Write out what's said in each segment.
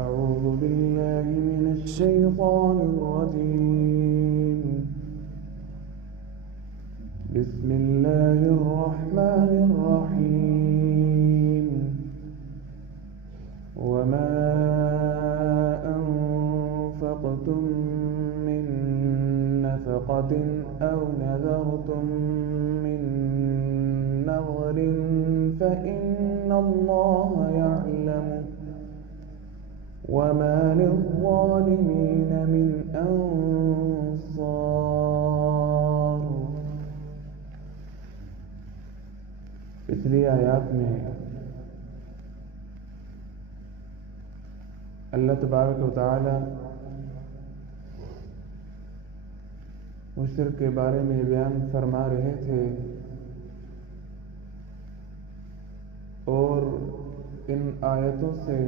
أعوذ بالله من الشيطان الرجيم. بسم الله الرحمن الرحيم. وما أنفقتم من نفقة أو نذرتم من نذر فإن الله يعلم وما للظالمين من أنصار. پچھلی آیات میں اللہ تبارک و تعالی مشرک کے بارے میں بیان فرما رہے تھے اور ان آیتوں سے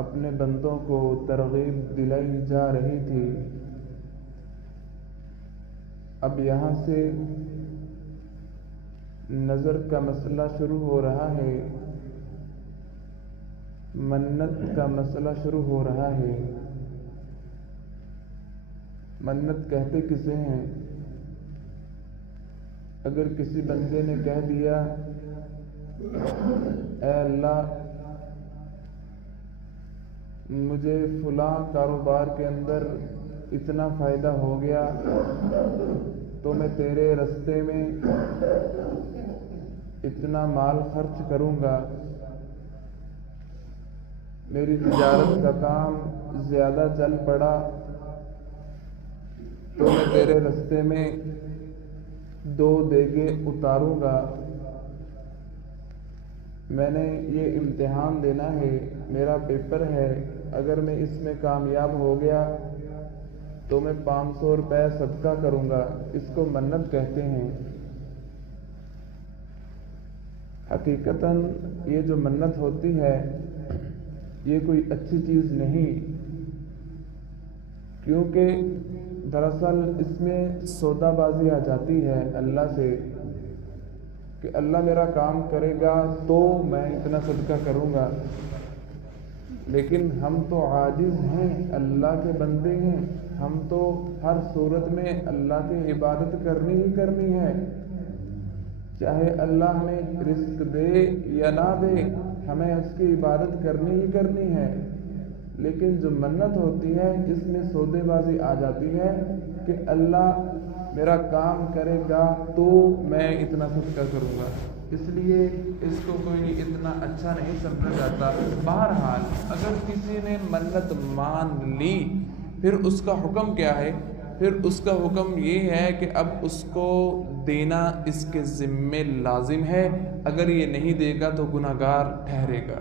اپنے بندوں کو ترغیب دلائی جا رہی تھی. اب یہاں سے نظر کا مسئلہ شروع ہو رہا ہے، منت کا مسئلہ شروع ہو رہا ہے. منت کہتے کسے ہیں؟ اگر کسی بندے نے کہہ دیا اے اللہ مجھے فلاں کاروبار کے اندر اتنا فائدہ ہو گیا تو میں تیرے رستے میں اتنا مال خرچ کروں گا، میری تجارت کا کام زیادہ چل پڑا تو میں تیرے رستے میں 2 دیگیں اتاروں گا، میں نے یہ امتحان دینا ہے، میرا پیپر ہے، اگر میں اس میں کامیاب ہو گیا تو میں 500 روپے صدقہ کروں گا. اس کو منت کہتے ہیں. حقیقتاً یہ جو منت ہوتی ہے یہ کوئی اچھی چیز نہیں، کیونکہ دراصل اس میں سودا بازی آ جاتی ہے اللہ سے کہ اللہ میرا کام کرے گا تو میں اتنا صدقہ کروں گا. لیکن ہم تو عاجز ہیں، اللہ کے بندے ہیں، ہم تو ہر صورت میں اللہ کی عبادت کرنی ہی کرنی ہے، چاہے اللہ ہمیں رزق دے یا نہ دے ہمیں اس کی عبادت کرنی ہی کرنی ہے. لیکن جو منت ہوتی ہے اس میں سودے بازی آ جاتی ہے کہ اللہ میرا کام کرے گا تو میں اتنا صدقہ کروں گا، اس لیے اس کو کوئی اتنا اچھا نہیں سمجھا جاتا. بہرحال اگر کسی نے منت مان لی پھر اس کا حکم کیا ہے؟ پھر اس کا حکم یہ ہے کہ اب اس کو دینا اس کے ذمے لازم ہے، اگر یہ نہیں دے گا تو گناہگار ٹھہرے گا.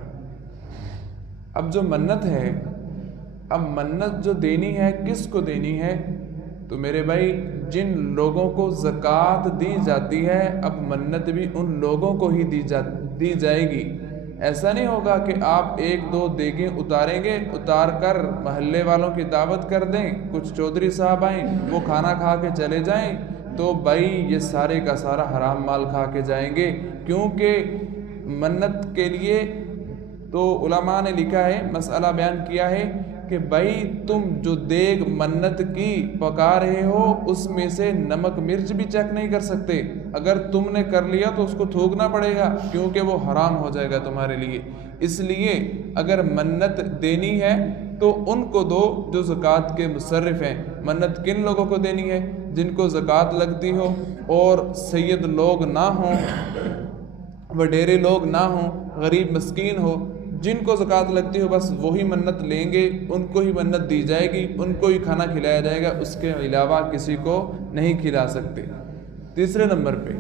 اب جو منت ہے، اب منت جو دینی ہے کس کو دینی ہے؟ تو میرے بھائی جن لوگوں کو زکوٰۃ دی جاتی ہے اب منت بھی ان لوگوں کو ہی دی جائے گی. ایسا نہیں ہوگا کہ آپ 1-2 دیگیں اتاریں گے، اتار کر محلے والوں کی دعوت کر دیں، کچھ چودھری صاحب آئیں وہ کھانا کھا کے چلے جائیں تو بھائی یہ سارے کا سارا حرام مال کھا کے جائیں گے. کیونکہ منت کے لیے تو علماء نے لکھا ہے، مسئلہ بیان کیا ہے کہ بھائی تم جو دیگ منت کی پکا رہے ہو اس میں سے نمک مرچ بھی چیک نہیں کر سکتے. اگر تم نے کر لیا تو اس کو تھوکنا پڑے گا کیونکہ وہ حرام ہو جائے گا تمہارے لیے. اس لیے اگر منت دینی ہے تو ان کو دو جو زکوٰۃ کے مصرف ہیں. منت کن لوگوں کو دینی ہے؟ جن کو زکوٰۃ لگتی ہو اور سید لوگ نہ ہوں، وڈیرے لوگ نہ ہوں، غریب مسکین ہو، جن کو زکوٰۃ لگتی ہو بس وہی منت لیں گے، ان کو ہی منت دی جائے گی، ان کو ہی کھانا کھلایا جائے گا، اس کے علاوہ کسی کو نہیں کھلا سکتے. تیسرے نمبر پہ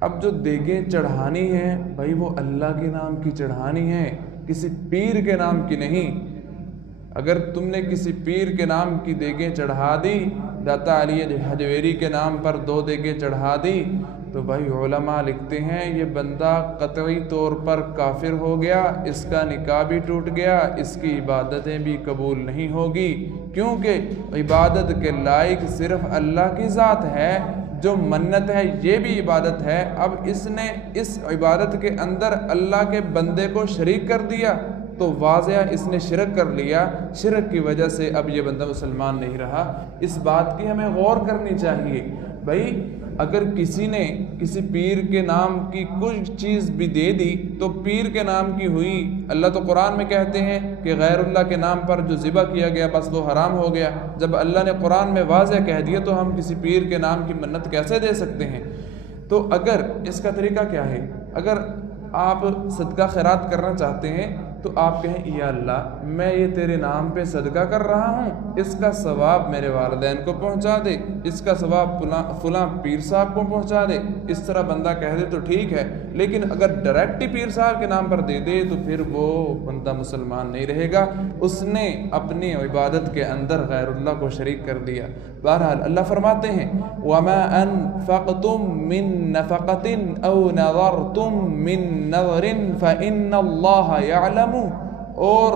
اب جو دیگیں چڑھانی ہیں بھائی وہ اللہ کے نام کی چڑھانی ہے، کسی پیر کے نام کی نہیں. اگر تم نے کسی پیر کے نام کی دیگیں چڑھا دی، داتا علی حجویری کے نام پر 2 دیگیں چڑھا دی تو بھائی علماء لکھتے ہیں یہ بندہ قطعی طور پر کافر ہو گیا، اس کا نکاح بھی ٹوٹ گیا، اس کی عبادتیں بھی قبول نہیں ہوگی. کیونکہ عبادت کے لائق صرف اللہ کی ذات ہے. جو منت ہے یہ بھی عبادت ہے. اب اس نے اس عبادت کے اندر اللہ کے بندے کو شریک کر دیا تو واضح اس نے شرک کر لیا، شرک کی وجہ سے اب یہ بندہ مسلمان نہیں رہا۔ اس بات کی ہمیں غور کرنی چاہیے۔ بھائی اگر کسی نے کسی پیر کے نام کی کچھ چیز بھی دے دی تو پیر کے نام کی ہوئی، اللہ تو قرآن میں کہتے ہیں کہ غیر اللہ کے نام پر جو ذبح کیا گیا بس وہ حرام ہو گیا۔ جب اللہ نے قرآن میں واضح کہہ دیا تو ہم کسی پیر کے نام کی منت کیسے دے سکتے ہیں؟ تو اگر اس کا طریقہ کیا ہے، اگر آپ صدقہ خیرات کرنا چاہتے ہیں تو آپ کہیں یا اللہ میں یہ تیرے نام پہ صدقہ کر رہا ہوں، اس کا ثواب میرے والدین کو پہنچا دے، اس کا ثواب فلاں پیر صاحب کو پہنچا دے۔ اس طرح بندہ کہہ دے تو ٹھیک ہے، لیکن اگر ڈائریکٹ ہی پیر صاحب کے نام پر دے دے تو پھر وہ بندہ مسلمان نہیں رہے گا، اس نے اپنی عبادت کے اندر غیر اللہ کو شریک کر دیا۔ بہرحال اللہ فرماتے ہیں وَمَا أَنفَقْتُم مِّن نَفَقَةٍ أَوْ نَذَرْتُم مِّن نَذْرٍ فَإِنَّ اللَّهَ يَعْلَمُ، اور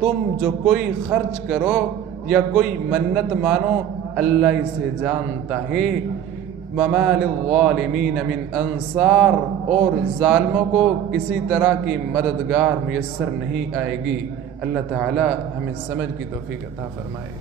تم جو کوئی خرچ کرو یا کوئی منت مانو اللہ اسے جانتا ہے۔ وَمَا لِلظَّالِمِينَ مِنْ أَنصَارٍ، اور ظالموں کو کسی طرح کی مددگار میسر نہیں آئے گی۔ اللہ تعالی ہمیں سمجھ کی توفیق عطا فرمائے۔